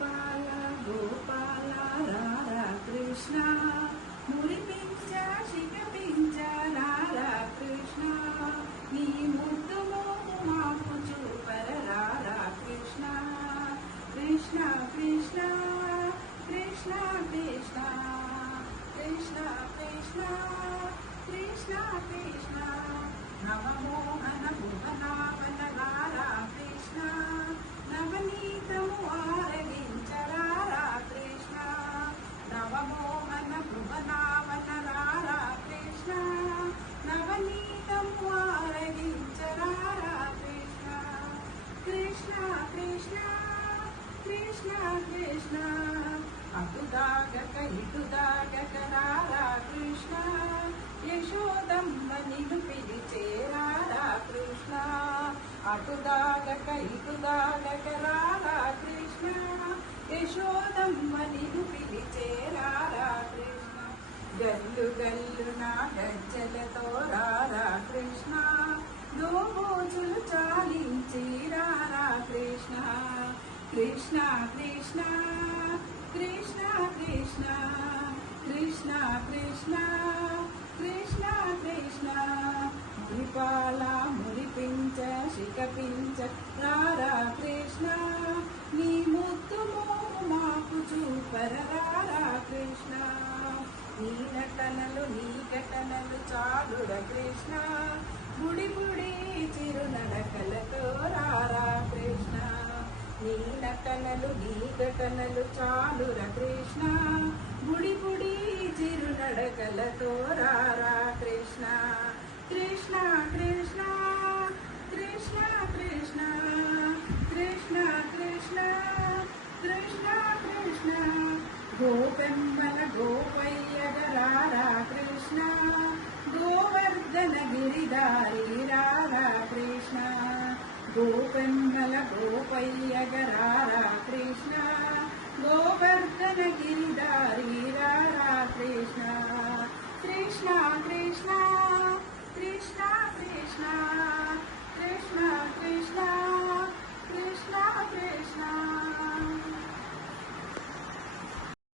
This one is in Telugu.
గోపాల గోపాల రారా కృష్ణ. మురిపించ శిఖపించ రారా కృష్ణ. నీ ముద్దు మోపు మాకు చూపర రారా కృష్ణ. కృష్ణ కృష్ణ కృష్ణ కృష్ణ. కృష్ణ కృష్ణ కృష్ణ కృష్ణ. కృష్ణ కృష్ణ కృష్ణ కృష్ణ. అటు దాగక ఇటు దాగక రారా కృష్ణ. యశోదమ్మ నిను పిలిచేరారా కృష్ణ. అటు దాగక ఇటు దాగక రారా కృష్ణ. యశోదమ్మ నిను పిలిచేరారా కృష్ణ. గల్లు గల్లు నా గజ్జలతో రారా కృష్ణ. దోబోచులు చాలింది కృష్ణ కృష్ణ కృష్ణ కృష్ణ కృష్ణ కృష్ణ కృష్ణ కృష్ణ. మురిపాల మురిపించ శిఖపించ రారా కృష్ణ నీ ముద్దు మోము మాకు చూపర రారా కృష్ణ. నీ నటనలు నీ ఘటనలు చాలుడ కృష్ణ. గుడి గుడి చిరునడకలతో నటనలు నీ ఘటనలు చాలుర కృష్ణ గుడి గుడి చిరునడకలతో రారా కృష్ణ. కృష్ణ కృష్ణ కృష్ణ కృష్ణ. కృష్ణ కృష్ణ కృష్ణ కృష్ణ. గోపెమ్మల గోపయ్యగరారా కృష్ణ. గోవర్ధన గిరిదారి రారా Krishna గోపెమ్మల Krishna, Govardhan Giridhari Radha Krishna, Krishna Krishna, Krishna Krishna. Krishna, Krishna.